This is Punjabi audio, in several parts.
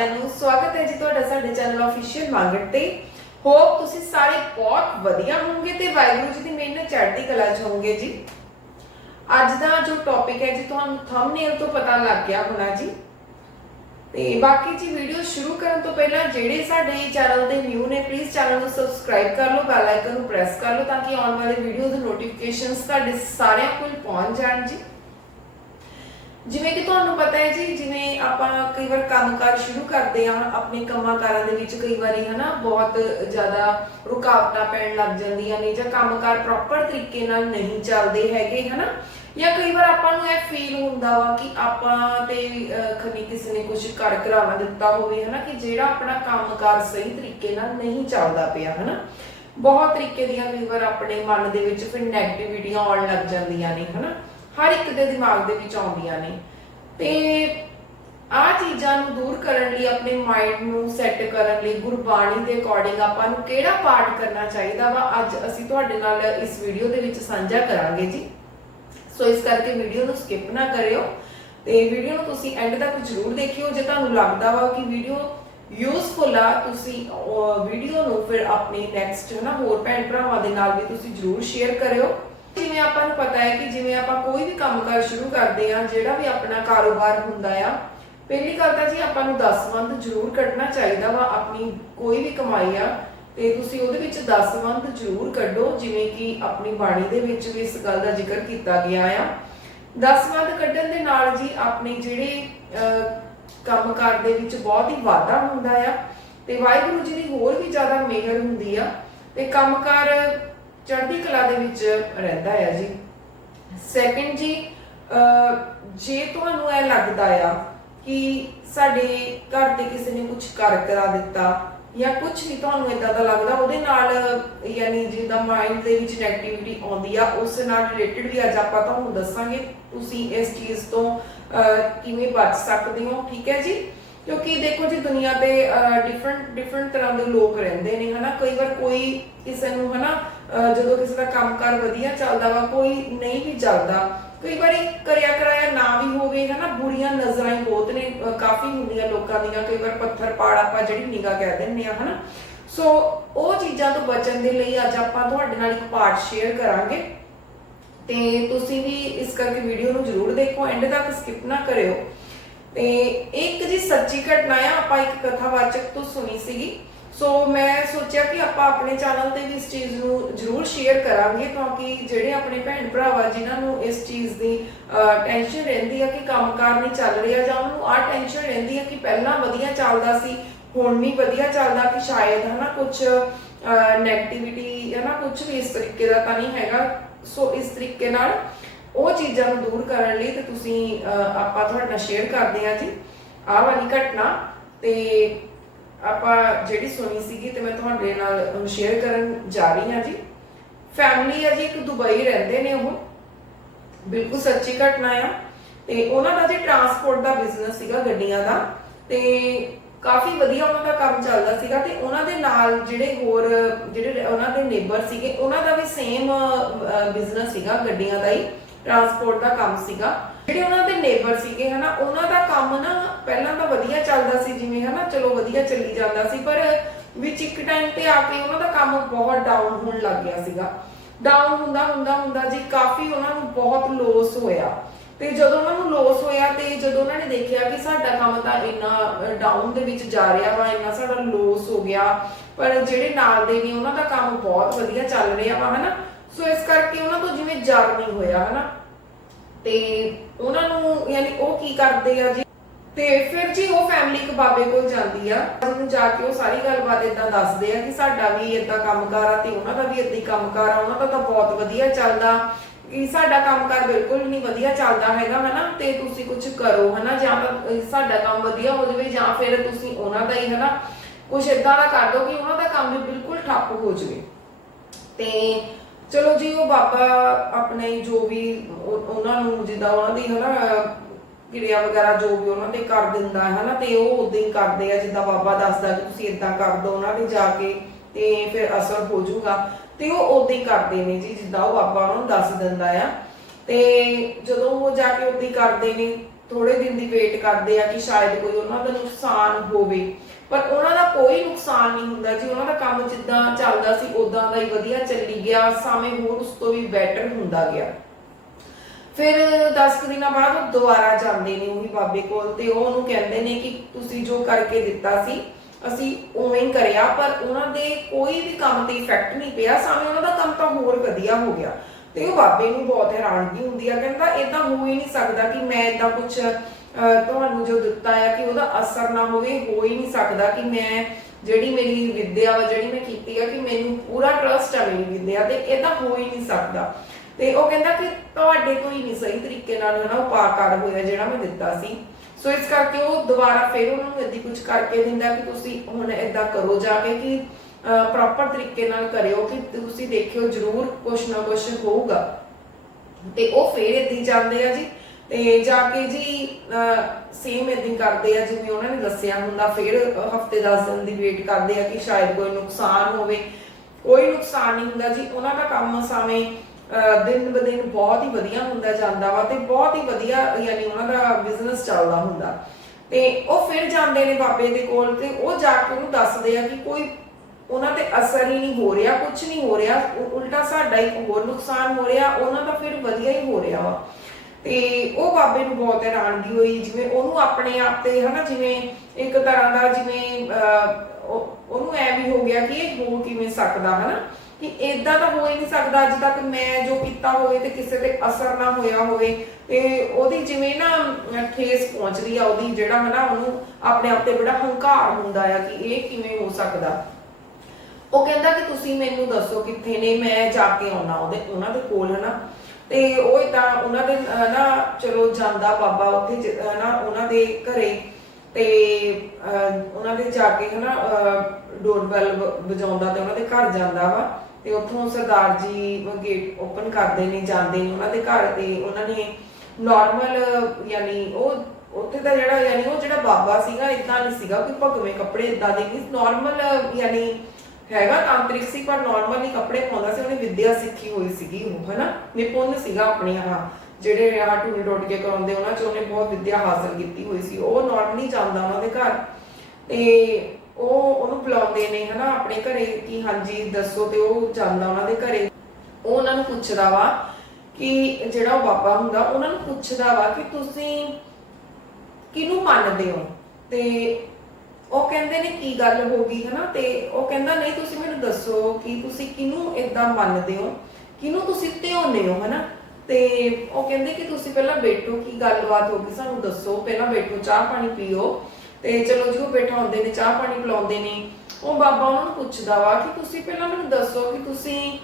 ਸਾਰਿਆਂ ਨੂੰ ਸਵਾਗਤ ਹੈ ਜੀ ਤੁਹਾਡਾ ਸਾਡੇ ਚੈਨਲ ਅਫੀਸ਼ੀਅਲ ਮਾਰਕੀਟ ਤੇ। ਹੋਪ ਤੁਸੀਂ ਸਾਰੇ ਬਹੁਤ ਵਧੀਆ ਹੋਵੋਗੇ ਤੇ ਵਾਹਿਗੁਰੂ ਜੀ ਦੀ ਮਿਹਰ ਚੜ੍ਹਦੀ ਕਲਾ ਚ ਹੋਵੋਗੇ ਜੀ। ਅੱਜ ਦਾ ਜੋ ਟੌਪਿਕ ਹੈ ਜੀ, ਤੁਹਾਨੂੰ ਥੰਬਨੇਲ ਤੋਂ ਪਤਾ ਲੱਗ ਗਿਆ ਹੋਣਾ ਜੀ। ਤੇ ਬਾਕੀ ਜੀ ਵੀਡੀਓ ਸ਼ੁਰੂ ਕਰਨ ਤੋਂ ਪਹਿਲਾਂ ਜਿਹੜੇ ਸਾਡੇ ਚੈਨਲ ਦੇ ਨਿਊ ਨੇ ਪਲੀਜ਼ ਚੈਨਲ ਨੂੰ ਸਬਸਕ੍ਰਾਈਬ ਕਰ ਲਓ ਬੈਲ ਆਈਕਨ ਨੂੰ ਪ੍ਰੈਸ ਕਰ ਲਓ ਤਾਂ ਕਿ ਆਉਣ ਵਾਲੇ ਵੀਡੀਓ ਦੇ ਨੋਟੀਫਿਕੇਸ਼ਨਸ ਤੁਹਾਡੇ ਸਾਰਿਆਂ ਕੋਲ ਪਹੁੰਚ ਜਾਣ ਜੀ। ਜਿਵੇਂ ਕਿ ਤੁਹਾਨੂੰ ਪਤਾ ਹੈ ਜੀ, ਜਿਵੇਂ ਆਪਾਂ ਕਈ ਵਾਰ ਕੰਮਕਾਰ ਸ਼ੁਰੂ ਕਰਦੇ ਆ ਆਪਣੇ ਕੰਮਾਂ ਦੇ ਵਿੱਚ ਕਈ ਵਾਰੀ ਹਨਾ ਬਹੁਤ ਜ਼ਿਆਦਾ ਰੁਕਾਵਟਾਂ ਪੈਣ ਲੱਗ ਜਾਂਦੀਆਂ ਨੇ ਜਾਂ ਕੰਮਕਾਰ ਪ੍ਰੋਪਰ ਤਰੀਕੇ ਨਾਲ ਨਹੀਂ ਚੱਲਦੇ ਹੈਗੇ ਹਨਾ, ਜਾਂ ਕਈ ਵਾਰ ਆਪਾਂ ਨੂੰ ਇਹ ਫੀਲ ਹੁੰਦਾ ਵਾ ਕਿ ਆਪਾਂ ਤੇ ਖਨੀ ਕਿਸੇ ਨੇ ਕੁਝ ਕਰ ਕਰਾਉਣਾ ਦਿੱਤਾ ਹੋਵੇ ਹਨਾ, ਕਿ ਜਿਹੜਾ ਆਪਣਾ ਕੰਮਕਾਰ ਸਹੀ ਤਰੀਕੇ ਨਾਲ ਨਹੀਂ ਚੱਲਦਾ ਪਿਆ ਹਨਾ। ਬਹੁਤ ਤਰੀਕੇ ਦੀਆਂ ਕਈ ਵਾਰ ਆਪਣੇ ਮਨ ਦੇ ਵਿੱਚ ਫਿਰ ਨੈਗੇਟਿਵਿਟੀਆਂ ਆਉਣ ਲੱਗ ਜਾਂਦੀਆਂ ਨੇ ਹਨਾ। ਹਰ ਇੱਕ ਦੇ ਦਿਮਾਗ ਦੇ ਵਿੱਚ ਆਉਂਦੀਆਂ ਨੇ। ਤੇ ਆ ਚੀਜ਼ਾਂ ਨੂੰ ਦੂਰ ਕਰਨ ਲਈ, ਆਪਣੇ ਮਾਈਂਡ ਨੂੰ ਸੈੱਟ ਕਰਨ ਲਈ, ਗੁਰਬਾਣੀ ਦੇ ਅਕੋਰਡਿੰਗ ਆਪਾਂ ਨੂੰ ਕਿਹੜਾ ਪਾਠ ਕਰਨਾ ਚਾਹੀਦਾ ਵਾ, ਅੱਜ ਅਸੀਂ ਤੁਹਾਡੇ ਨਾਲ ਇਸ ਵੀਡੀਓ ਦੇ ਵਿੱਚ ਸਾਂਝਾ ਕਰਾਂਗੇ ਜੀ। ਸੋ ਇਸ ਕਰਕੇ ਵੀਡੀਓ ਨੂੰ ਸਕਿਪ ਨਾ ਕਰਿਓ। ਤੇ ਵੀਡੀਓ ਨੂੰ ਤੁਸੀਂ ਐਂਡ ਤੱਕ ਜ਼ਰੂਰ ਦੇਖਿਓ, ਜੇ ਤੁਹਾਨੂੰ ਲੱਗਦਾ ਵਾ ਕਿ ਵੀਡੀਓ ਯੂਸਫੁਲ ਆ, ਤੁਸੀਂ ਵੀਡੀਓ ਨੂੰ ਫਿਰ ਆਪਣੇ ਨੈਕਸਟ ਹਨਾ, ਹੋਰ ਭੈਣ ਭਰਾਵਾਂ ਦੇ ਨਾਲ ਵੀ ਤੁਸੀਂ ਜ਼ਰੂਰ ਸ਼ੇਅਰ ਕਰਿਓ। ਜਿਵੇਂ ਆਪਾਂ ਨੂੰ ਪਤਾ ਹੈ ਕਿ ਜਿਵੇਂ ਆਪਾਂ ਕੋਈ ਵੀ ਕੰਮਕਾਰ ਸ਼ੁਰੂ ਕਰਦੇ ਆ ਜਿਹੜਾ ਵੀ ਆਪਣਾ ਕਾਰੋਬਾਰ ਹੁੰਦਾ ਆ ਪਹਿਲੀ ਗੱਲ ਤਾਂ ਜੀ ਆਪਾਂ ਨੂੰ ਦਸਵੰਧ ਜ਼ਰੂਰ ਕੱਢਣਾ ਚਾਹੀਦਾ ਵਾ ਆਪਣੀ ਕੋਈ ਵੀ ਕਮਾਈ ਆ ਤੇ ਤੁਸੀਂ ਉਹਦੇ ਵਿੱਚ ਦਸਵੰਧ ਜ਼ਰੂਰ ਕੱਢੋ ਜਿਵੇਂ ਕਿ ਆਪਣੀ ਬਾਣੀ ਦੇ ਵਿੱਚ ਵੀ ਇਸ ਗੱਲ ਦਾ ਜ਼ਿਕਰ ਕੀਤਾ ਗਿਆ ਆ। ਦਸਵੰਧ ਕੱਢਣ ਦੇ ਨਾਲ ਜੀ ਆਪਣੇ ਜਿਹੜੇ ਅਹ, ਕੰਮਕਾਰ ਦੇ ਵਿੱਚ ਬਹੁਤ ਹੀ ਵਾਧਾ ਹੁੰਦਾ ਆ ਤੇ ਵਾਹਿਗੁਰੂ ਜੀ ਦੀ ਹੋਰ ਵੀ ਜ਼ਿਆਦਾ ਮਿਹਰ ਹੁੰਦੀ ਆ ਤੇ ਕੰਮਕਾਰ ਚੜ੍ਹਦੀ ਕਲਾ ਦੇ ਵਿੱਚ ਰਹਿੰਦਾ ਆ ਜੀ। ਸੈਕੰਡ ਜੀ ਜੇ ਤੁਹਾਨੂੰ ਇਹ ਲੱਗਦਾ ਆ ਕਿ ਸਾਡੇ ਘਰ ਦੇ ਕਿਸੇ ਨੇ ਕੁਝ ਕਰ ਕਰਾ ਦਿੱਤਾ ਜਾਂ ਕੁਝ ਵੀ ਤੁਹਾਨੂੰ ਇਦਾਂ ਦਾ ਲੱਗਦਾ, ਉਹਦੇ ਨਾਲ, ਯਾਨੀ ਜਿੱਦਾਂ ਮਾਈਂਡ ਦੇ ਵਿੱਚ ਨੈਗੇਟਿਵਿਟੀ ਆਉਂਦੀ ਆ, ਉਸ ਨਾਲ ਰਿਲੇਟਡ ਵੀ ਅੱਜ ਆਪਾਂ ਤੁਹਾਨੂੰ ਦੱਸਾਂਗੇ, ਤੁਸੀਂ ਇਸ ਚੀਜ਼ ਤੋਂ ਕਿਵੇਂ ਬਚ ਸਕਦੇ ਹੋ, ਠੀਕ ਹੈ ਜੀ? ਕਿਉਂਕਿ ਦੇਖੋ ਜੀ ਦੁਨੀਆ ਤੇ ਡਿਫਰੈਂਟ ਡਿਫਰੈਂਟ ਤਰ੍ਹਾਂ ਦੇ ਲੋਕ ਰਹਿੰਦੇ ਨੇ, ਹਨਾ? ਕਈ ਵਾਰ ਕੋਈ ਕਿਸੇ ਨੂੰ, ਹਨਾ ਜਦੋਂ ਕਿਸੇ ਦਾ ਕੰਮਕਾਰ ਵਧੀਆ ਚੱਲਦਾ ਵਾ, ਕੋਈ ਨਹੀਂ ਵੀ ਚੱਲਦਾ ਕਈ ਵਾਰੀ ਕਰਿਆ ਕਰਾਇਆ ਨਾ ਵੀ ਹੋਵੇ, ਹਨਾ? ਬੁਰੀਆਂ ਨਜ਼ਰਾਂ ਹੀ ਬਹੁਤ ਨੇ ਕਾਫੀ ਹੁੰਦੀਆਂ ਲੋਕਾਂ ਦੀਆਂ। ਕਈ ਵਾਰ ਪੱਥਰ ਪਾੜ ਆਪਾਂ ਜਿਹੜੀ ਨਿਗਾਹ ਕਹਿ ਦਿੰਦੇ ਆ, ਹਨਾ? ਸੋ ਉਹ ਚੀਜ਼ਾਂ ਤੋਂ ਬਚਣ ਦੇ ਲਈ ਅੱਜ ਆਪਾਂ ਤੁਹਾਡੇ ਨਾਲ ਇੱਕ ਪਾਠ ਸ਼ੇਅਰ ਕਰਾਂਗੇ। ਤੇ ਤੁਸੀਂ ਵੀ ਇਸ ਕਰਕੇ ਵੀਡੀਓ ਨੂੰ ਜ਼ਰੂਰ ਦੇਖੋ। ਐਂਡ ਤੱਕ ਸਕਿਪ ਨਾ ਕਰਿਓ। ਤੇ ਇੱਕ ਜੀ ਸੱਚੀ ਘਟਨਾ ਆ, ਆਪਾਂ ਇੱਕ ਕਥਾਵਾਚਕ ਤੋਂ ਸੁਣੀ ਸੀਗੀ। ਸੋ ਮੈਂ ਸੋਚਿਆ ਕਿ ਆਪਾਂ ਆਪਣੇ ਚੈਨਲ ਤੇ ਵੀ ਇਸ ਚੀਜ਼ ਨੂੰ ਜ਼ਰੂਰ ਸ਼ੇਅਰ ਕਰਾਂਗੇ, ਕਿਉਂਕਿ ਜਿਹੜੇ ਆਪਣੇ ਭੈਣ ਭਰਾਵਾ ਜਿਨ੍ਹਾਂ ਨੂੰ ਇਸ ਚੀਜ਼ ਦੀ ਟੈਨਸ਼ਨ ਰਹਿੰਦੀ ਆ ਕਿ ਕੰਮਕਾਰ ਨਹੀਂ ਚੱਲ ਰਿਹਾ ਜਾਂ ਉਹਨਾਂ ਨੂੰ ਆ ਟੈਨਸ਼ਨ ਰਹਿੰਦੀ ਆ ਕਿ ਪਹਿਲਾਂ ਵਧੀਆ ਚੱਲਦਾ ਸੀ, ਹੁਣ ਨਹੀਂ ਵਧੀਆ ਚੱਲਦਾ, ਕਿ ਸ਼ਾਇਦ ਹਨਾ ਕੁਝ ਨੈਗੇਟਿਵਿਟੀ ਹਨਾ ਕੁਝ ਵੀ ਇਸ ਤਰੀਕੇ ਦਾ ਤਾਂ ਨਹੀਂ ਹੈਗਾ। ਸੋ ਇਸ ਤਰੀਕੇ ਨਾਲ ਉਹ ਚੀਜ਼ਾਂ ਨੂੰ ਦੂਰ ਕਰਨ ਲਈ ਤੇ ਤੁਸੀਂ ਆਪਾਂ ਤੁਹਾਡੇ ਨਾਲ ਸ਼ੇਅਰ ਕਰਦੇ ਹਾਂ ਜੀ। ਆਹ ਵਾਲੀ ਘਟਨਾ ਤੇ ਆਪਾਂ ਜਿਹੜੀ ਸੁਣੀ ਸੀਗੀ ਤੇ ਮੈਂ ਤੁਹਾਡੇ ਨਾਲ ਸ਼ੇਅਰ ਕਰਨ ਜਾ ਰਹੀ ਹਾਂ ਜੀ। ਫੈਮਿਲੀ ਆ ਜੀ, ਇੱਕ ਦੁਬਈ ਰਹਿੰਦੇ ਨੇ ਉਹ। ਬਿਲਕੁਲ ਸੱਚੀ ਘਟਨਾ ਆ। ਤੇ ਉਹਨਾਂ ਦਾ ਜੀ ਟਰਾਂਸਪੋਰਟ ਦਾ ਬਿਜ਼ਨਸ ਸੀਗਾ ਗੱਡੀਆਂ ਦਾ। ਤੇ ਕਾਫੀ ਵਧੀਆ ਉਹਨਾਂ ਦਾ ਕੰਮ ਚੱਲਦਾ ਸੀਗਾ ਤੇ ਉਹਨਾਂ ਦੇ ਨਾਲ ਜਿਹੜੇ ਹੋਰ, ਜਿਹੜੇ ਉਹਨਾਂ ਦੇ ਨੇਬਰ ਸੀਗੇ, ਉਹਨਾਂ ਦਾ ਵੀ ਸੇਮ ਬਿਜ਼ਨਸ ਸੀਗਾ ਗੱਡੀਆਂ ਦਾ ਹੀ। ਟਰਾਂਸਪੋਰਟ ਦਾ ਕੰਮ ਸੀਗਾ। ਜਿਹੜੇ ਉਹਨਾਂ ਦੇ ਨੇਬਰ ਸੀਗੇ, ਹਨਾ, ਉਹਨਾਂ ਦਾ ਕੰਮ ਨਾ ਪਹਿਲਾਂ ਤਾਂ ਵਧੀਆ ਚੱਲਦਾ ਸੀ, ਜਿਵੇਂ, ਹਨਾ, ਚਲੋ ਵਧੀਆ ਚੱਲੀ ਜਾਂਦਾ ਸੀ, ਪਰ ਵਿੱਚ ਇੱਕ ਟਾਈਮ ਤੇ ਆ ਕੇ ਉਹਨਾਂ ਦਾ ਕੰਮ ਬਹੁਤ ਡਾਊਨ ਹੋਣ ਲੱਗ ਗਿਆ ਸੀਗਾ। ਡਾਊਨ ਹੁੰਦਾ ਹੁੰਦਾ ਹੁੰਦਾ ਜੀ ਕਾਫੀ ਉਹਨਾਂ ਨੂੰ ਬਹੁਤ ਲੋਸ ਹੋਇਆ। ਤੇ ਜਦੋਂ ਉਹਨਾਂ ਨੂੰ ਲੋਸ ਹੋਇਆ ਤੇ ਜਦੋਂ ਉਹਨਾਂ ਨੇ ਦੇਖਿਆ ਕਿ ਸਾਡਾ ਕੰਮ ਤਾਂ ਇੰਨਾ ਡਾਊਨ ਦੇ ਵਿੱਚ ਜਾ ਰਿਹਾ ਵਾ, ਇੰਨਾ ਸਾਡਾ ਲੋਸ ਹੋ ਗਿਆ, ਪਰ ਜਿਹੜੇ ਨਾਲ ਦੇ ਨੇ, ਉਹਨਾਂ ਦਾ ਕੰਮ ਬਹੁਤ ਵਧੀਆ ਚੱਲ ਰਿਹਾ ਵਾ, ਹਨਾ। ਸੋ ਇਸ ਕਰਕੇ ਉਹਨਾਂ ਤੋਂ ਜਿਵੇਂ ਜਰ ਨਹੀਂ ਹੋਇਆ, ਹਨਾ? ਤੇ ਉਹਨਾਂ ਨੂੰ ਯਾਨੀ ਉਹ ਕੀ ਕਰਦੇ ਆ ਜੀ? ਤੇ ਫਿਰ ਜੀ ਉਹ ਫੈਮਿਲੀ ਇੱਕ ਬਾਬੇ ਕੋਲ ਜਾਂਦੀ ਆ। ਉਹਨੂੰ ਜਾ ਕੇ ਉਹ ਸਾਰੀ ਗੱਲਬਾਤ ਇਦਾਂ ਦੱਸਦੇ ਆ ਕਿ ਸਾਡਾ ਵੀ ਇਦਾਂ ਕੰਮਕਾਰ ਆ ਤੇ ਉਹਨਾਂ ਦਾ ਵੀ ਇਦਾਂ ਕੰਮਕਾਰ ਆ। ਉਹਨਾਂ ਦਾ ਤਾਂ ਬਹੁਤ ਵਧੀਆ ਚੱਲਦਾ। ਕਿ ਸਾਡਾ ਕੰਮਕਾਰ ਬਿਲਕੁਲ ਨਹੀਂ ਵਧੀਆ ਚੱਲਦਾ ਹੈਗਾ, ਹਨਾ? ਤੇ ਤੁਸੀਂ ਕੁਝ ਕਰੋ, ਹਨਾ? ਜਾਂ ਤਾਂ ਸਾਡਾ ਕੰਮ ਵਧੀਆ ਹੋ ਜਾਵੇ ਜਾਂ ਫਿਰ ਤੁਸੀਂ ਉਹਨਾਂ ਦਾ ਹੀ, ਹਨਾ? ਕੁਝ ਇਦਾਂ ਦਾ ਕਰ ਦਿਓ ਕਿ ਉਹਨਾਂ ਦਾ ਕੰਮ ਵੀ ਬਿਲਕੁਲ ਠੱਪ ਹੋ ਜਾਵੇ। ਤੇ ਚਲੋ ਜੀ, ਉਹ ਬਾਬਾ ਆਪਣੇ ਜੋ ਵੀ ਉਹ- ਉਹਨਾਂ ਨੂੰ ਜਿੱਦਾਂ ਉਹਨਾਂ ਦੀ ਹਨਾ, ਕਿਰਿਆ ਵਗੈਰਾ ਜੋ ਵੀ ਉਹਨਾਂ ਤੇ ਕਰ ਦਿੰਦਾ ਹੈ ਹਨਾ, ਤੇ ਉਹ ਉਦਾਂ ਹੀ ਕਰਦੇ ਆ, ਜਿੱਦਾਂ ਬਾਬਾ ਦੱਸਦਾ ਕਿ ਤੁਸੀਂ ਇਦਾਂ ਕਰ ਦਿਓ ਉਹਨਾਂ ਦੇ ਜਾ ਕੇ, ਤੇ ਫਿਰ ਅਸਰ ਹੋ ਜਾਊਗਾ। ਤੇ ਉਹ ਉਦਾਂ ਹੀ ਕਰਦੇ ਨੇ ਜੀ, ਜਿੱਦਾਂ ਉਹ ਬਾਬਾ ਉਹਨਾਂ ਨੂੰ ਦੱਸ ਦਿੰਦਾ ਆ। ਤੇ ਜਦੋਂ ਉਹ ਜਾ ਕੇ ਉਦਾਂ ਹੀ ਕਰਦੇ ਨੇ ਥੋੜੇ ਦਿਨ ਦੀ ਵੇਟ ਕਰਦੇ ਆ ਕਿ ਸ਼ਾਇਦ ਕੋਈ ਉਹਨਾਂ ਦਾ ਨੁਕਸਾਨ ਹੋਵੇ। ਪਰ ਉਹਨਾਂ ਦਾ ਕੋਈ ਨੁਕਸਾਨ ਨਹੀਂ ਹੁੰਦਾ ਜੀ। ਉਹਨਾਂ ਦਾ ਕੰਮ ਜਿੱਦਾਂ ਚੱਲਦਾ ਸੀ ਉਦਾਂ ਦਾ ਹੀ ਵਧੀਆ ਚੱਲੀ ਗਿਆ। ਸਾਵੇਂ ਹੋਰ ਉਸ ਤੋਂ ਵੀ ਬੈਟਰ ਹੁੰਦਾ ਗਿਆ। ਫਿਰ 10 ਦਿਨਾਂ ਬਾਅਦ ਉਹ ਦੁਬਾਰਾ ਜਾਂਦੇ ਨੇ ਉਹੀ ਬਾਬੇ ਕੋਲ ਤੇ ਉਹ ਉਹਨੂੰ ਕਹਿੰਦੇ ਨੇ ਕਿ ਤੁਸੀਂ ਜੋ ਕਰਕੇ ਦਿੱਤਾ ਸੀ, ਅਸੀਂ ਉਵੇਂ ਹੀ ਕਰਿਆ, ਪਰ ਉਹਨਾਂ ਦੇ ਕੋਈ ਵੀ ਕੰਮ ਤੇ ਇਫੈਕਟ ਨਹੀਂ ਪਿਆ। ਸਾਵੇਂ ਉਹਨਾਂ ਦਾ ਕੰਮ ਤਾਂ ਹੋਰ ਵਧੀਆ ਹੋ ਗਿਆ। ਤੇ ਉਹ ਬਾਬੇ ਨੂੰ ਬਹੁਤ ਹੈਰਾਨਗੀ ਹੁੰਦੀ ਆ। ਕਹਿੰਦਾ ਇਦਾਂ ਹੋ ਹੀ ਨਹੀਂ ਸਕਦਾ ਕਿ ਮੈਂ ਇਦਾਂ ਕੁਝ ਤੁਹਾਨੂੰ ਜੋ ਦਿੱਤਾ ਆ ਕਿ ਉਹਦਾ ਅਸਰ ਨਾ ਹੋਵੇ, ਹੋ ਹੀ ਨਹੀਂ ਸਕਦਾ ਕਿ ਮੈਂ ਜਿਹੜੀ ਮੇਰੀ ਵਿਦਿਆ ਵਾ, ਜਿਹੜੀ ਮੈਂ ਕੀਤੀ ਆ, ਕਿ ਮੈਨੂੰ ਪੂਰਾ ਟਰਸਟ ਆ ਮੇਰੀ ਵਿਦਿਆ ਤੇ ਇਦਾਂ ਹੋ ਹੀ ਨਹੀਂ ਸਕਦਾ। ਤੇ ਉਹ ਕਹਿੰਦਾ ਕਿ ਤੁਹਾਡੇ ਤੋਂ ਹੀ ਨਹੀਂ ਸਹੀ ਤਰੀਕੇ ਨਾਲ ਹਨਾ ਉਪਾਕਾਰ ਹੋਇਆ ਜਿਹੜਾ ਮੈਂ ਦਿੱਤਾ ਸੀ। ਸੋ ਇਸ ਕਰਕੇ ਉਹ ਦੁਬਾਰਾ ਫਿਰ ਉਹਨਾਂ ਨੂੰ ਇਦਾਂ ਕੁਝ ਕਰਕੇ ਦਿੰਦਾ ਕਿ ਤੁਸੀਂ ਹੁਣ ਇਦਾਂ ਕਰੋ ਜਾ ਕੇ ਕਿ ਪ੍ਰੋਪਰ ਤਰੀਕੇ ਨਾਲ ਕਰਿਓ ਕਿ ਤੁਸੀਂ ਦੇਖਿਓ ਜ਼ਰੂਰ ਕੁਛ ਨਾ ਕੁਛ ਹੋਊਗਾ। ਤੇ ਉਹ ਫੇਰ ਇਦਾਂ ਜਾਂਦੇ ਆ ਜੀ। ਤੇ ਜਾ ਕੇ ਜੀ ਸੇਮ ਇਦਾਂ ਕਰਦੇ ਆ, ਜਿਵੇਂ ਉਹਨਾਂ ਨੇ ਦੱਸਿਆ ਹੁੰਦਾ, ਫਿਰ ਹਫ਼ਤੇ 10 ਦਿਨ ਦੀ ਵੇਟ ਕਰਦੇ ਆ ਕਿ ਸ਼ਾਇਦ ਕੋਈ ਨੁਕਸਾਨ ਹੋਵੇ। ਕੋਈ ਨੁਕਸਾਨ ਨਹੀਂ ਹੁੰਦਾ ਜੀ, ਉਹਨਾਂ ਦਾ ਕੰਮ ਸਾਵੇਂ ਦਿਨ ਬ ਬਹੁਤ ਹੀ ਵਧੀਆ ਹੁੰਦਾ ਜਾਂਦਾ ਵਾ ਤੇ ਬਹੁਤ ਹੀ ਵਧੀਆ ਯਾਨੀ ਉਹਨਾਂ ਦਾ ਬਿਜ਼ਨਸ ਚੱਲਦਾ ਹੁੰਦਾ। ਤੇ ਉਹ ਫਿਰ ਜਾਂਦੇ ਨੇ ਬਾਬੇ ਦੇ ਕੋਲ ਤੇ ਉਹ ਜਾ ਕੇ ਉਹਨੂੰ ਦੱਸਦੇ ਆ ਕਿ ਕੋਈ ਉਹਨਾਂ ਤੇ ਅਸਰ ਹੀ ਨਹੀਂ ਹੋ ਰਿਹਾ ਕੁਝ ਨਹੀਂ ਹੋ ਰਿਹਾ, ਉ- ਉਲਟਾ ਸਾਡਾ ਹੀ ਹੋਰ ਨੁਕਸਾਨ ਹੋ ਰਿਹਾ, ਉਹਨਾਂ ਦਾ ਫਿਰ ਵਧੀਆ ਹੀ ਹੋ ਰਿਹਾ ਵਾ। ਤੇ ਉਹ ਬਾਬੇ ਨੂੰ ਬਹੁਤ ਹੈਰਾਨਗੀ ਹੋਈ, ਜਿਵੇਂ ਉਹਨੂੰ ਆਪਣੇ ਆਪ ਤੇ ਹਨਾ ਜਿਵੇਂ ਇੱਕ ਤਰ੍ਹਾਂ ਦਾ ਜਿਵੇਂ ਉਹਨੂੰ ਐ ਵੀ ਹੋ ਗਿਆ ਕਿ ਇਹ ਹੋ ਕਿਵੇਂ ਸਕਦਾ ਹਨਾ? ਕਿ ਇਦਾਂ ਤਾਂ ਹੋ ਹੀ ਨਹੀਂ ਸਕਦਾ, ਅੱਜ ਤੱਕ ਮੈਂ ਜੋ ਕੀਤਾ ਹੋਵੇ ਤੇ ਕਿਸੇ ਤੇ ਅਸਰ ਨਾ ਹੋਇਆ ਹੋਵੇ। ਤੇ ਉਹਦੀ ਜਿਵੇਂ ਨਾ ਠੇਸ ਪਹੁੰਚਦੀ ਆ ਉਹਦੀ, ਜਿਹੜਾ ਹਨਾ ਉਹਨੂੰ ਆਪਣੇ ਆਪ ਤੇ ਬੜਾ ਹੰਕਾਰ ਹੁੰਦਾ ਆ ਕਿ ਇਹ ਕਿਵੇਂ ਹੋ ਸਕਦਾ। ਉਹ ਕਹਿੰਦਾ ਕਿ ਤੁਸੀਂ ਮੈਨੂੰ ਦੱਸੋ ਕਿੱਥੇ ਨੇ, ਮੈਂ ਜਾ ਕੇ ਆਉਣਾ ਉਹਦੇ, ਉਹਨਾਂ ਦੇ ਕੋਲ ਹਨਾ। ਤੇ ਉਹ ਇਦਾਂ ਉਹਨਾਂ ਦੇ ਨਾ ਚਲੋ ਜਾਂਦਾ ਬਾਬਾ ਉੱਥੇ ਨਾ ਉਹਨਾਂ ਦੇ ਘਰੇ ਤੇ ਉਹਨਾਂ ਦੇ ਜਾ ਕੇ ਹਨਾ ਡੋਰਬੈਲ ਵਜਾਉਂਦਾ ਤੇ ਉਹਨਾਂ ਦੇ ਘਰ ਜਾਂਦਾ ਵਾ। ਤੇ ਉੱਥੋਂ ਸਰਦਾਰ ਜੀ ਗੇਟ ਓਪਨ ਕਰਦੇ ਨੇ, ਜਾਂਦੇ ਨੇ ਉਹਨਾਂ ਦੇ ਘਰ ਤੇ ਉਹਨਾਂ ਨੇ ਨਾਰਮਲ ਯਾਨੀ ਉਹ, ਉੱਥੇ ਦਾ ਜਿਹੜਾ, ਯਾਨੀ ਉਹ ਜਿਹੜਾ ਬਾਬਾ ਸੀਗਾ ਇਦਾਂ ਨਹੀਂ ਸੀਗਾ ਕੋਈ ਭਗਵੇਂ ਕੱਪੜੇ ਇਦਾਂ ਦੇ ਨਹੀਂ ਨਾਰਮਲ ਯਾਨੀ ਹੈਗਾ ਤਾਂਤਰਿਕ ਸੀ, ਪਰ ਨਾਰਮਲ ਕੱਪੜੇ ਪਾਉਂਦਾ ਸੀ, ਉਹਨੇ ਵਿਦਿਆ ਸਿੱਖੀ ਹੋਈ ਸੀਗੀ ਉਹ, ਹਨਾ? ਨਿਪੁੰਨ ਸੀਗਾ ਆਪਣੀ ਆ ਜਿਹੜੇ ਆ ਟੂਣੇ ਟੋਟ ਕੇ ਕਰਾਉਂਦੇ ਉਹਨਾਂ ਚ, ਉਹਨੇ ਬਹੁਤ ਵਿਦਿਆ ਹਾਸਲ ਕੀਤੀ ਹੋਈ ਸੀ। ਉਹ ਨਾਰਮਲੀ ਜਾਂਦਾ ਉਹਨਾਂ ਦੇ ਘਰ। ਤੇ ਉਹ, ਉਹਨੂੰ ਬੁਲਾਉਂਦੇ ਨੇ, ਹਨਾ, ਆਪਣੇ ਘਰੇ ਕਿ ਹਾਂਜੀ, ਦੱਸੋ ਤੇ ਉਹ ਜਾਂਦਾ ਉਹਨਾਂ ਦੇ ਘਰੇ। ਉਹ ਉਹਨਾਂ ਨੂੰ ਪੁੱਛਦਾ ਵਾ ਕਿ ਜਿਹੜਾ ਉਹ ਬਾਬਾ ਹੁੰਦਾ, ਉਹਨਾਂ ਨੂੰ ਪੁੱਛਦਾ ਵਾ ਕਿ ਤੁਸੀਂ ਕਿਹਨੂੰ ਮੰਨਦੇ ਹੋ? ਤੇ ਉਹ ਕਹਿੰਦੇ ਨੇ ਕੀ ਗੱਲ ਹੋ ਗਈ, ਹਨਾ? ਤੇ ਉਹ ਕਹਿੰਦਾ, ਨਹੀਂ, ਤੁਸੀਂ ਮੈਨੂੰ ਦੱਸੋ ਕਿ ਤੁਸੀਂ ਕਿਹਨੂੰ ਇਦਾਂ ਮੰਨਦੇ ਹੋ? ਕਿਹਨੂੰ ਤੁਸੀਂ ਧਿਆਉਂਦੇ ਹੋ? ਹਨਾ? ਤੇ ਉਹ ਕਹਿੰਦੇ ਕਿ ਤੁਸੀਂ ਪਹਿਲਾਂ ਬੈਠੋ, ਕੀ ਗੱਲਬਾਤ ਹੋ ਗਈ? ਸਾਨੂੰ ਦੱਸੋ, ਪਹਿਲਾਂ ਬੈਠੋ, ਚਾਹ ਪਾਣੀ ਪੀਓ। ਤੇ ਚਲੋ ਜੀ, ਉਹ ਬੈਠਾਉਂਦੇ ਨੇ, ਚਾਹ ਪਾਣੀ ਪਿਲਾਉਂਦੇ ਨੇ। ਉਹ ਬਾਬਾ ਉਹਨਾਂ ਨੂੰ ਪੁੱਛਦਾ ਵਾ ਕਿ ਤੁਸੀਂ ਪਹਿਲਾਂ ਮੈਨੂੰ ਦੱਸੋ ਕਿ ਤੁਸੀਂ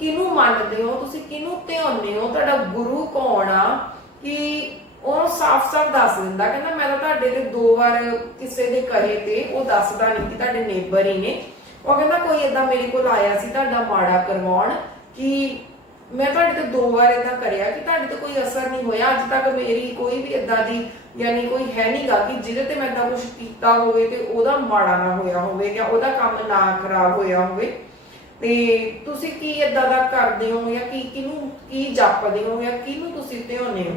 ਕਿਨੂੰ ਮੰਨਦੇ ਹੋ? ਤੁਸੀਂ ਕਿਨੂੰ ਧਿਆਉਂਦੇ ਹੋ? ਤੁਹਾਡਾ ਗੁਰੂ ਕੌਣ ਆ? ਕਿ ਉਹ ਸਾਫ਼-ਸਾਫ਼ ਦੱਸ ਦਿੰਦਾ, ਕਹਿੰਦਾ ਮੈਂ ਤਾਂ ਤੁਹਾਡੇ ਤੇ ਦੋ ਵਾਰ ਕਿਸੇ ਦੇ ਕਹੇ ਤੇ ਉਹ ਦੱਸਦਾ ਨਹੀਂ ਕਿ ਤੁਹਾਡੇ ਨੇਬਰ ਹੀ ਨੇ। ਉਹ ਕਹਿੰਦਾ ਕੋਈ ਏਦਾਂ ਮੇਰੇ ਕੋਲ ਆਇਆ ਸੀ, ਤੁਹਾਡਾ ਮਾੜਾ ਕਰਵਾਉਣ ਕਿ ਮੈਂ ਤੁਹਾਡੇ ਤੇ ਦੋ ਵਾਰ ਏਦਾਂ ਕਰਿਆ ਕਿ ਤੁਹਾਡੇ ਤੇ ਕੋਈ ਅਸਰ ਨਹੀਂ ਹੋਇਆ, ਅੱਜ ਤੱਕ ਮੇਰੀ ਕੋਈ ਵੀ ਏਦਾਂ ਦੀ ਯਾਨੀ ਕੋਈ ਹੈ ਨਹੀਂਗਾ ਕਿ ਜਿਹਦੇ ਤੇ ਮੈਂ ਏਦਾਂ ਕੁਝ ਕੀਤਾ ਹੋਵੇ ਤੇ ਉਹਦਾ ਮਾੜਾ ਨਾ ਹੋਇਆ ਹੋਵੇ ਜਾਂ ਉਹਦਾ ਕੰਮ ਨਾ ਖਰਾਬ ਹੋਇਆ ਹੋਵੇ। ਤੇ ਤੁਸੀਂ ਕੀ ਏਦਾਂ ਦਾ ਕਰਦੇ ਹੋ ਜਾਂ ਕੀ ਕਿਹਨੂੰ, ਕੀ ਜਪਦੇ ਹੋ ਜਾਂ ਕਿਹਨੂੰ ਤੁਸੀਂ ਧਿਆਉਂਦੇ ਹੋ?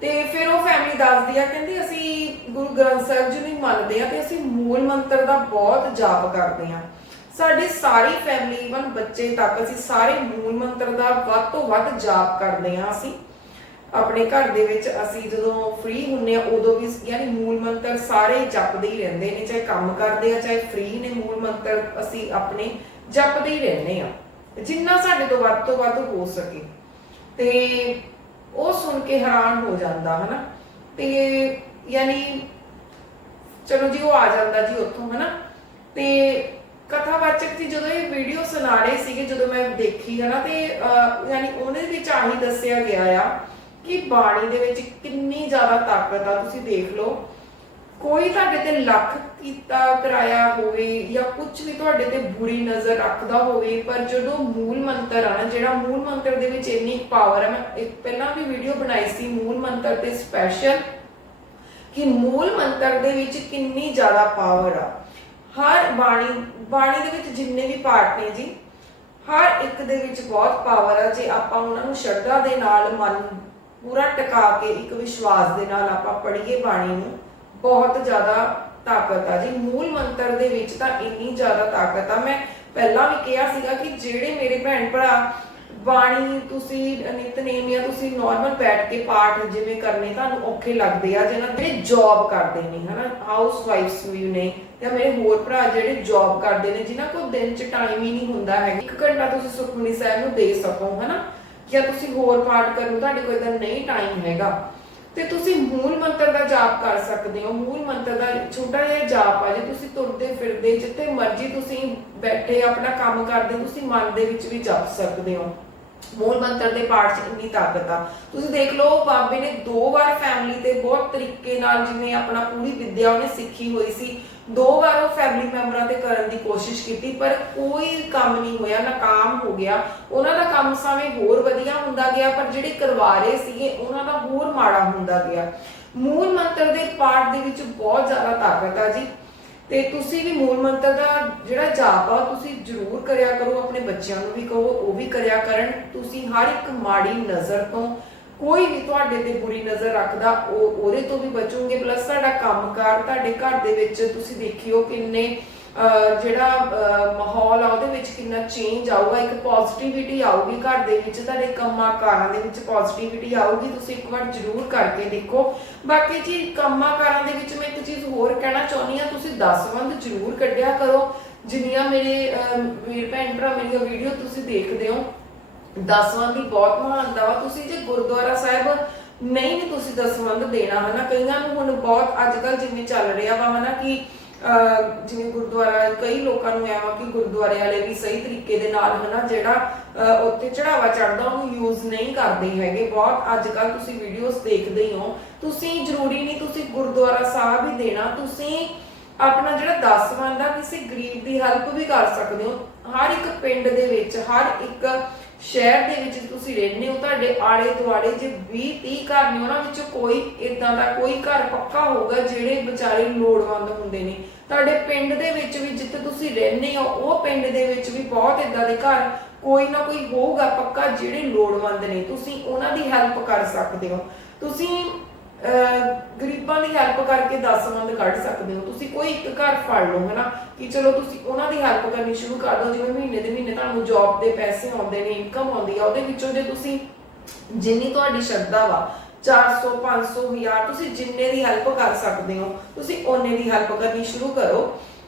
ਤੇ ਫਿਰ ਉਹ ਫੈਮਿਲੀ ਦੱਸਦੀ ਆ, ਕਹਿੰਦੀ ਅਸੀਂ ਗੁਰੂ ਗ੍ਰੰਥ ਸਾਹਿਬ ਜੀ ਨੂੰ ਮੰਨਦੇ ਆ ਤੇ ਅਸੀਂ ਮੂਲ ਮੰਤਰ ਦਾ ਬਹੁਤ ਜਾਪ ਕਰਦੇ ਆ। ਸਾਡੀ ਸਾਰੀ ਫੈਮਿਲੀ ਇਵਨ ਬੱਚੇ ਤੱਕ ਅਸੀਂ ਸਾਰੇ ਮੂਲ ਮੰਤਰ ਦਾ ਵੱਧ ਤੋਂ ਵੱਧ ਜਾਪ ਕਰਦੇ ਆ ਅਸੀਂ। ਆਪਣੇ ਘਰ ਦੇ ਵਿੱਚ ਅਸੀਂ ਜਦੋਂ ਫ੍ਰੀ ਹੁੰਨੇ ਆ, ਉਦੋਂ ਵੀ ਯਾਨੀ ਮੂਲ ਮੰਤਰ ਸਾਰੇ ਜਪਦੇ ਹੀ ਰਹਿੰਦੇ ਨੇ, ਚਾਹੇ ਕੰਮ ਕਰਦੇ ਆ, ਚਾਹੇ ਫ੍ਰੀ ਨੇ ਮੂਲ ਮੰਤਰ ਅਸੀਂ ਆਪਣੇ ਜਪਦੇ ਹੀ ਰਹਿੰਦੇ ਆ। ਜਿੰਨਾ ਸਾਡੇ ਤੋਂ ਵੱਧ ਤੋਂ ਵੱਧ ਹੋ ਸਕੇ। ਤੇ ਉਹ ਸੁਣ ਕੇ ਹੈਰਾਨ ਹੋ ਜਾਂਦਾ ਹਨਾ? ਤੇ ਯਾਨੀ ਚਲੋ ਜੀ ਉਹ ਆ ਜਾਂਦਾ ਜੀ ਉੱਥੋਂ ਹਨਾ? ਤੇ ਕਥਾਵਾਚਕ ਜੀ ਜਦੋਂ ਇਹ ਵੀਡੀਓ ਸੁਣਾ ਰਹੇ ਸੀਗੇ ਜਦੋਂ ਮੈਂ ਦੇਖੀ ਹਨਾ ਤੇ ਅਹ, ਯਾਨੀ ਉਹਦੇ ਵਿੱਚ ਆਹੀ ਦੱਸਿਆ ਗਿਆ ਆ ਕਿ ਬਾਣੀ ਦੇ ਵਿੱਚ ਕਿੰਨੀ ਜ਼ਿਆਦਾ ਤਾਕਤ ਆ ਤੁਸੀਂ ਦੇਖ ਲਓ। ਕੋਈ ਤੁਹਾਡੇ ਤੇ ਲੱਖ ਕੀਤਾ, ਕਰਾਇਆ ਹੋਵੇ ਜਾਂ ਕੁਝ ਵੀ ਤੁਹਾਡੇ ਤੇ ਬੁਰੀ ਨਜ਼ਰ ਰੱਖਦਾ ਹੋਵੇ, ਪਰ ਜਦੋਂ ਮੂਲ ਮੰਤਰ ਆ ਜਿਹੜਾ ਮੂਲ ਮੰਤਰ ਦੇ ਵਿੱਚ ਇੰਨੀ ਪਾਵਰ ਹੈ ਮੈਂ ਇੱਕ ਪਹਿਲਾਂ ਵੀ ਵੀਡੀਓ ਬਣਾਈ ਸੀ ਮੂਲ ਮੰਤਰ ਤੇ ਸਪੈਸ਼ਲ ਕਿ ਮੂਲ ਮੰਤਰ ਦੇ ਵਿੱਚ ਕਿੰਨੀ ਜ਼ਿਆਦਾ ਪਾਵਰ ਆ। ਹਰ ਬਾਣੀ ਬਾਣੀ ਦੇ ਵਿੱਚ ਜਿੰਨੇ ਵੀ ਪਾਠ ਨੇ ਜੀ, ਹਰ ਇੱਕ ਦੇ ਵਿੱਚ ਬਹੁਤ ਪਾਵਰ ਆ, ਜੇ ਆਪਾਂ ਉਹਨਾਂ ਨੂੰ ਸ਼ਰਧਾ ਦੇ ਨਾਲ ਮਨ ਪੂਰਾ ਟਿਕਾ ਕੇ ਇੱਕ ਵਿਸ਼ਵਾਸ ਦੇ ਨਾਲ ਆਪਾਂ ਪੜ੍ਹੀਏ ਬਾਣੀ ਨੂੰ ਬਹੁਤ ਜ਼ਿਆਦਾ ਤਾਕਤ ਆ ਜੀ। ਮੂਲ ਮੰਤਰ ਦੇ ਵਿੱਚ ਤਾਂ ਇੰਨੀ ਜ਼ਿਆਦਾ ਤਾਕਤ ਆ। ਮੈਂ ਪਹਿਲਾਂ ਵੀ ਕਿਹਾ ਸੀਗਾ ਕਿ ਜਿਹੜੇ ਮੇਰੇ ਭੈਣ ਭਰਾ ਬਾਣੀ, ਤੁਸੀਂ ਨਿਤਨੇਮ ਜਾਂ ਤੁਸੀਂ ਨਾਰਮਲ ਬੈਠ ਕੇ ਪਾਠ ਜਿਵੇਂ ਕਰਨੇ ਤੁਹਾਨੂੰ ਔਖੇ ਲੱਗਦੇ ਆ ਜਿਹਨਾਂ ਜਿਹੜੇ ਜੌਬ ਕਰਦੇ ਨੇ, ਹਨਾ? ਹਾਊਸ ਵਾਈਫਸ ਵੀ ਨੇ ਜਾਂ ਮੇਰੇ ਹੋਰ ਭਰਾ ਜਿਹੜੇ ਜੌਬ ਕਰਦੇ ਨੇ, ਜਿਨ੍ਹਾਂ ਕੋਲ ਦਿਨ 'ਚ ਟਾਈਮ ਹੀ ਨਹੀਂ ਹੁੰਦਾ ਹੈ ਇੱਕ ਘੰਟਾ ਤੁਸੀਂ ਸੁਖਮਨੀ ਸਾਹਿਬ ਨੂੰ ਦੇ ਸਕੋ, ਹਨਾ? ਜਾਂ ਤੁਸੀਂ ਹੋਰ ਪਾਠ ਕਰਨ ਤੁਹਾਡੇ ਕੋਲ ਇਦਾਂ ਨਹੀਂ ਟਾਈਮ ਹੈਗਾ। ਤੇ ਤੁਸੀਂ ਮੂਲ ਮੰਤਰ ਦਾ ਜਾਪ ਕਰ ਸਕਦੇ ਹੋ। ਮੂਲ ਮੰਤਰ ਦਾ ਛੋਟਾ ਜਿਹਾ ਜਾਪ ਆ, ਜੇ ਤੁਸੀਂ ਤੁਰਦੇ ਫਿਰਦੇ, ਜਿੱਥੇ ਮਰਜ਼ੀ ਤੁਸੀਂ ਬੈਠੇ, ਆਪਣਾ ਕੰਮ ਕਰਦੇ, ਤੁਸੀਂ ਮਨ ਦੇ ਵਿੱਚ ਵੀ ਜਪ ਸਕਦੇ ਹੋ। ਮੂਲ ਮੰਤਰ ਦੇ ਪਾਠ 'ਚ ਇੰਨੀ ਤਾਕਤ ਆ। ਤੁਸੀਂ ਦੇਖ ਲਓ, ਬਾਬੇ ਨੇ ਦੋ ਵਾਰ ਫੈਮਿਲੀ ਤੇ ਬਹੁਤ ਤਰੀਕੇ ਨਾਲ ਜਿਵੇਂ ਆਪਣਾ ਪੂਰੀ ਵਿੱਦਿਆ ਉਹਨੇ ਸਿੱਖੀ ਹੋਈ ਸੀ। ਦੋ ਵਾਰ ਉਹ ਫੈਮਿਲੀ ਮੈਂਬਰਾਂ ਤੇ ਕਰਨ ਦੀ ਕੋਸ਼ਿਸ਼ ਕੀਤੀ, ਪਰ ਕੋਈ ਕੰਮ ਨਹੀਂ ਹੋਇਆ, ਨਾਕਾਮ ਹੋ ਗਿਆ। ਉਹਨਾਂ ਦਾ ਕੰਮ ਸਾਵੇਂ ਹੋਰ ਵਧੀਆ ਹੁੰਦਾ ਗਿਆ, ਪਰ ਜਿਹੜੇ ਕਰਵਾ ਰਹੇ ਸੀਗੇ, ਉਹਨਾਂ ਦਾ ਹੋਰ ਮਾੜਾ ਹੁੰਦਾ ਗਿਆ। ਮੂਲ ਮੰਤਰ ਦੇ ਪਾਠ ਦੇ ਵਿੱਚ ਬਹੁਤ ਜ਼ਿਆਦਾ ਤਾਕਤ ਆ ਜੀ। ਤੇ ਤੁਸੀਂ ਵੀ ਮੂਲ ਮੰਤਰ ਦਾ ਜਿਹੜਾ ਜਾਪ ਆ, ਤੁਸੀਂ ਜ਼ਰੂਰ ਕਰਿਆ ਕਰੋ, ਆਪਣੇ ਬੱਚਿਆਂ ਨੂੰ ਵੀ ਕਹੋ, ਉਹ ਵੀ ਕਰਿਆ ਕਰਨ। ਤੁਸੀਂ ਹਰ ਇੱਕ ਮਾੜੀ ਨਜ਼ਰ ਤੋਂ ਕੋਈ ਵੀ ਤੁਹਾਡੇ ਤੇ ਬੁਰੀ ਨਜ਼ਰ ਰੱਖਦਾ ਉਹ ਉਹਦੇ ਤੋਂ ਵੀ ਬਚੋਗੇ। ਪਲੱਸ ਤੁਹਾਡਾ ਕੰਮਕਾਰ ਤੁਹਾਡੇ ਘਰ ਦੇ ਵਿੱਚ ਤੁਸੀਂ ਦੇਖਿਓ ਕਿੰਨੇ ਜਿਹੜਾ ਮਾਹੌਲ ਆ ਉਹਦੇ ਵਿੱਚ ਕਿੰਨਾ ਚੇਂਜ ਆਊਗਾ। ਇੱਕ ਪੋਜ਼ਿਟਿਵਿਟੀ ਆਊਗੀ ਘਰ ਦੇ ਵਿੱਚ ਤੁਹਾਡੇ ਕੰਮਾਂ ਕਾਰਾਂ ਦੇ ਵਿੱਚ ਪੋਜ਼ਿਟਿਵਿਟੀ ਆਊਗੀ। ਤੁਸੀਂ ਇੱਕ ਵਾਰ ਜ਼ਰੂਰ ਕਰਕੇ ਦੇਖੋ। ਬਾਕੀ ਜੀ ਕੰਮਾਂ ਕਾਰਾਂ ਦੇ ਵਿੱਚ ਮੈਂ ਇੱਕ ਚੀਜ਼ ਹੋਰ ਕਹਿਣਾ ਚਾਹੁੰਦੀ ਆ ਤੁਸੀਂ ਦਸਵੰਧ ਜ਼ਰੂਰ ਕੱਢਿਆ ਕਰੋ। ਜਿੰਨੀਆਂ ਮੇਰੇ ਅਹ, ਵੀਰ ਭੈਣ ਭਰਾ ਮੇਰੀਆਂ ਵੀਡੀਓ ਤੁਸੀਂ ਦੇਖਦੇ ਹੋ। ਦਸਵੰਦ ਦੀ ਬਹੁਤ ਮਹਾਨਤਾ ਵਾ। ਤੁਸੀਂ ਜੇ ਗੁਰਦੁਆਰਾ ਸਾਹਿਬ ਨਹੀਂ ਵੀ ਤੁਸੀਂ ਦਸਵੰਧ ਦੇਣਾ ਹਨਾ, ਕਈਆਂ ਨੂੰ ਹੁਣ ਬਹੁਤ ਅੱਜ ਕੱਲ ਜਿਵੇਂ ਚੱਲ ਰਿਹਾ ਵਾ ਹਨਾ ਕਿ ਜਿਵੇਂ ਗੁਰਦੁਆਰਾ, ਕਈ ਲੋਕਾਂ ਨੂੰ ਐਵਾ ਕਿ ਗੁਰਦੁਆਰੇ ਵਾਲੇ ਵੀ ਸਹੀ ਤਰੀਕੇ ਦੇ ਨਾਲ ਹਨਾ ਜਿਹੜਾ ਉੱਤੇ ਚੜਾਵਾ ਚੜਦਾ ਉਹਨੂੰ ਯੂਜ਼ ਨਹੀਂ ਕਰਦੇ ਹੈਗੇ। ਬਹੁਤ ਅੱਜ ਕੱਲ ਤੁਸੀਂ ਵੀਡੀਓਜ਼ ਦੇਖਦੇ ਹੀ ਹੋ। ਤੁਸੀਂ ਜ਼ਰੂਰੀ ਨਹੀਂ ਤੁਸੀਂ ਗੁਰਦੁਆਰਾ ਸਾਹਿਬ ਹੀ ਦੇਣਾ। ਤੁਸੀਂ ਆਪਣਾ ਜਿਹੜਾ ਦਸਵੰਦ ਆ, ਕਿਸੇ ਗਰੀਬ ਦੀ ਹੈਲਪ ਵੀ ਕਰ ਸਕਦੇ ਹੋ। ਹਰ ਇੱਕ ਪਿੰਡ ਦੇ ਵਿੱਚ, ਹਰ ਇੱਕ ਸ਼ਹਿਰ ਦੇ ਵਿੱਚ ਤੁਸੀਂ ਰਹਿੰਦੇ ਹੋ, ਤੁਹਾਡੇ ਆਲੇ ਦੁਆਲੇ ਜੇ 20 30 ਘਰ ਨੇ, ਉਹਨਾਂ ਵਿੱਚੋਂ ਕੋਈ ਇਦਾਂ ਦਾ ਕੋਈ ਘਰ ਪੱਕਾ ਹੋਊਗਾ ਜਿਹੜੇ ਵਿਚਾਰੇ ਲੋੜਵੰਦ ਹੁੰਦੇ ਨੇ। ਤੁਹਾਡੇ ਪਿੰਡ ਦੇ ਵਿੱਚ ਵੀ ਜਿੱਥੇ ਤੁਸੀਂ ਰਹਿੰਦੇ ਹੋ, ਉਹ ਪਿੰਡ ਦੇ ਵਿੱਚ ਵੀ ਬਹੁਤ ਇਦਾਂ ਦੇ ਘਰ ਕੋਈ ਨਾ ਕੋਈ ਹੋਊਗਾ ਪੱਕਾ ਜਿਹੜੇ ਲੋੜਵੰਦ ਨੇ। ਤੁਸੀਂ ਉਹਨਾਂ ਦੀ ਹੈਲਪ ਕਰ ਸਕਦੇ ਹੋ। ਤੁਸੀਂ ਗਰੀਬਾਂ ਦੀ ਹੈਲਪ ਕਰਕੇ ਦਸਵੰਦ ਕੱਢ ਸਕਦੇ ਹੋ। ਤੁਸੀਂ ਕੋਈ ਇੱਕ ਘਰ ਫੜ ਲਓ, ਹਨਾ? ਕਿ ਚਲੋ ਤੁਸੀਂ ਉਹਨਾਂ ਦੀ ਹੈਲਪ ਕਰਨੀ ਸ਼ੁਰੂ ਕਰ ਦਿਓ, ਜਿਵੇਂ ਮਹੀਨੇ ਦੇ ਮਹੀਨੇ ਤੁਹਾਨੂੰ ਜੌਬ ਦੇ ਪੈਸੇ ਆਉਂਦੇ ਨੇ ਇਨਕਮ ਆਉਂਦੀ ਆ, ਉਹਦੇ ਵਿੱਚੋਂ ਜੇ ਤੁਸੀਂ ਜਿੰਨੀ ਤੁਹਾਡੀ ਸ਼ਰਧਾ ਵਾ 400 500 1000 ਤੁਸੀਂ ਜਿੰਨੇ ਦੀ ਹੈਲਪ ਕਰ ਸਕਦੇ ਹੋ, ਤੁਸੀਂ ਓਨੇ ਦੀ ਹੈਲਪ ਕਰਨੀ ਸ਼ੁਰੂ ਕਰੋ।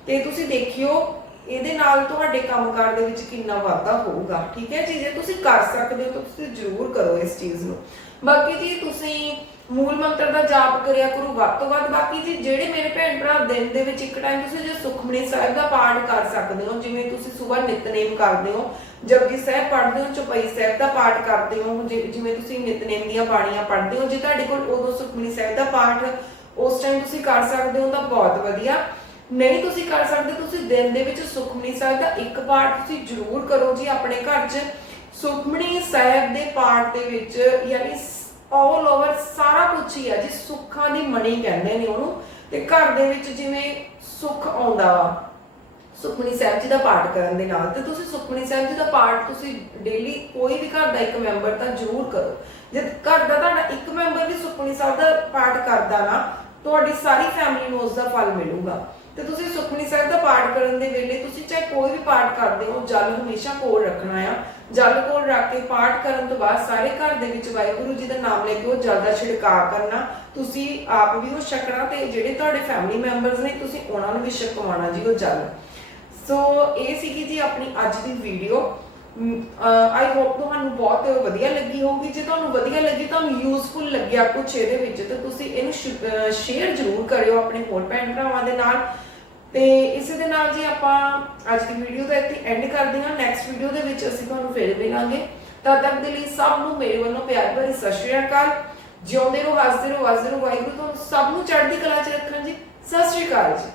ਤੇ ਤੁਸੀਂ ਦੇਖਿਓ ਇਹਦੇ ਨਾਲ ਤੁਹਾਡੇ ਕੰਮਕਾਰ ਦੇ ਵਿੱਚ ਕਿੰਨਾ ਵਾਧਾ ਹੋਊਗਾ, ਠੀਕ ਹੈ ਜੀ? ਜੇ ਤੁਸੀਂ ਕਰ ਸਕਦੇ ਹੋ ਤਾਂ ਤੁਸੀਂ ਜ਼ਰੂਰ ਕਰੋ ਇਸ ਚੀਜ਼ ਨੂੰ। ਬਾਕੀ ਜੀ ਤੁਸੀਂ ਮੂਲ ਮੰਤਰ ਦਾ ਜਾਪ ਕਰਿਆ ਕਰੋ ਵੱਧ ਤੋਂ ਵੱਧ। ਬਾਕੀ ਜੀ ਜਿਹੜੇ ਮੇਰੇ ਭੈਣ ਭਰਾ ਦਿਨ ਦੇ ਵਿੱਚ ਇੱਕ ਟਾਈਮ ਤੁਸੀਂ ਜੇ ਸੁਖਮਨੀ ਸਾਹਿਬ ਦਾ ਪਾਠ ਕਰ ਸਕਦੇ ਹੋ, ਜਿਵੇਂ ਤੁਸੀਂ ਸਵੇਰ ਨਿਤਨੇਮ ਕਰਦੇ ਹੋ, ਜਪਜੀ ਸਾਹਿਬ ਪੜ੍ਹਦੇ ਹੋ, ਚੁਪਈ ਸਾਹਿਬ ਦਾ ਪਾਠ ਕਰਦੇ ਹੋ ਜਿਵੇਂ ਤੁਸੀਂ ਨਿਤਨੇਮ ਦੀਆਂ ਬਾਣੀਆਂ ਪੜ੍ਹਦੇ ਹੋ, ਜੇ ਤੁਹਾਡੇ ਕੋਲ ਉਦੋਂ ਸੁਖਮਨੀ ਸਾਹਿਬ ਦਾ ਪਾਠ ਉਸ ਟਾਈਮ ਤੁਸੀਂ ਕਰ ਸਕਦੇ ਹੋ ਤਾਂ ਬਹੁਤ ਵਧੀਆ। ਨਹੀਂ ਤੁਸੀਂ ਕਰ ਸਕਦੇ, ਤੁਸੀਂ ਦਿਨ ਦੇ ਵਿੱਚ ਸੁਖਮਨੀ ਸਾਹਿਬ ਦਾ ਇੱਕ ਪਾਠ ਤੁਸੀਂ ਜ਼ਰੂਰ ਕਰੋ ਜੀ ਆਪਣੇ ਘਰ 'ਚ। ਸੁਖਮਨੀ ਸਾਹਿਬ ਦੇ ਪਾਠ ਦੇ ਵਿੱਚ ਯਾਨੀ ਆਲ ਓਵਰ ਸਾਰਾ ਕੁਝ ਹੀ ਆ ਜੀ, ਸੁੱਖਾਂ ਦੀ ਮਣੀ ਕਹਿੰਦੇ ਨੇ ਉਹਨੂੰ। ਤੇ ਘਰ ਦੇ ਵਿੱਚ ਜਿਵੇਂ ਸੁੱਖ ਆਉਂਦਾ ਵਾ ਸੁਖਮਨੀ ਸਾਹਿਬ ਜੀ ਦਾ ਪਾਠ ਕਰਨ ਦੇ ਨਾਲ। ਤੇ ਤੁਸੀਂ ਸੁਖਮਨੀ ਸਾਹਿਬ ਜੀ ਦਾ ਪਾਠ ਤੁਸੀਂ ਡੇਲੀ ਕੋਈ ਵੀ ਘਰ ਦਾ ਇੱਕ ਮੈਂਬਰ ਤਾਂ ਜ਼ਰੂਰ ਕਰੋ। ਜੇ ਘਰ ਦਾ ਤੁਹਾਡਾ ਇੱਕ ਮੈਂਬਰ ਵੀ ਸੁਖਮਨੀ ਸਾਹਿਬ ਦਾ ਪਾਠ ਕਰਦਾ ਨਾ ਤੁਹਾਡੀ ਸਾਰੀ ਫੈਮਿਲੀ ਨੂੰ ਉਸ ਦਾ ਫਲ ਮਿਲੂਗਾ। ਤੇ ਤੁਸੀਂ ਸੁਖਮਨੀ ਸਾਹਿਬ ਦਾ ਪਾਠ ਕਰਨ ਦੇ ਵੇਲੇ ਤੁਸੀਂ ਚਾਹੇ ਕੋਈ ਵੀ ਪਾਠ ਕਰਦੇ ਹੋ, ਜਲ ਹਮੇਸ਼ਾ ਕੋਲ ਰੱਖਣਾ ਆ। ਜਲ ਕੋਲ ਰੱਖ ਕੇ ਪਾਠ ਕਰਨ ਤੋਂ ਬਾਅਦ ਸਾਰੇ ਘਰ ਦੇ ਵਿੱਚ ਵਾਹਿਗੁਰੂ ਜੀ ਦਾ ਨਾਮ ਲੈ ਕੇ ਉਹ ਜਲ ਦਾ ਛਿੜਕਾਅ ਕਰਨਾ। ਤੁਸੀਂ ਆਪ ਵੀ ਉਹ ਛਕਣਾ ਤੇ ਜਿਹੜੇ ਤੁਹਾਡੇ ਫੈਮਿਲੀ ਮੈਂਬਰਸ ਨੇ, ਤੁਸੀਂ ਉਹਨਾਂ ਨੂੰ ਵੀ ਛਕਵਾਉਣਾ ਜੀ ਉਹ ਜਲ। ਸੋ ਇਹ ਸੀਗੀ ਜੀ ਆਪਣੀ ਅੱਜ ਦੀ ਵੀਡੀਓ ਆਈ ਹੋਪ ਤੁਹਾਨੂੰ ਬਹੁਤ ਵਧੀਆ ਲੱਗੀ ਹੋਊਗੀ। ਜੇ ਤੁਹਾਨੂੰ ਵਧੀਆ ਲੱਗੀ, ਤੁਹਾਨੂੰ ਯੂਜ਼ਫੁਲ ਲੱਗਿਆ ਕੁਝ ਇਹਦੇ ਵਿੱਚ, ਤੇ ਤੁਸੀਂ ਇਹਨੂੰ ਸ਼ੇਅਰ ਜ਼ਰੂਰ ਕਰਿਓ ਆਪਣੇ ਹੋਰ ਭੈਣ ਭਰਾਵਾਂ ਦੇ ਨਾਲ। ਤੇ ਇਸੇ ਦੇ ਨਾਲ ਜੀ ਆਪਾਂ ਅੱਜ ਦੀ ਵੀਡੀਓ ਦਾ ਇੱਥੇ ਐਂਡ ਕਰਦੇ ਹਾਂ। ਨੈਕਸਟ ਵੀਡੀਓ ਦੇ ਵਿੱਚ ਅਸੀਂ ਤੁਹਾਨੂੰ ਫੇਰ ਮਿਲਾਂਗੇ। ਤਦ ਤੱਕ ਦੇ ਲਈ ਸਭ ਨੂੰ ਮੇਰੇ ਵੱਲੋਂ ਪਿਆਰ ਭਰੀ ਸਤਿ ਸ਼੍ਰੀ ਅਕਾਲ। ਜਿਉਂਦੇ ਰਹੋ, ਹੱਸਦੇ ਰਹੋ, ਵਸਦੇ ਰਹੋ। ਵਾਹਿਗੁਰੂ ਤੁਹਾਨੂੰ ਸਭ ਨੂੰ ਚੜ੍ਹਦੀ ਕਲਾ 'ਚ ਰੱਖਣ ਜੀ। ਸਤਿ ਸ਼੍ਰੀ ਅਕਾਲ ਜੀ।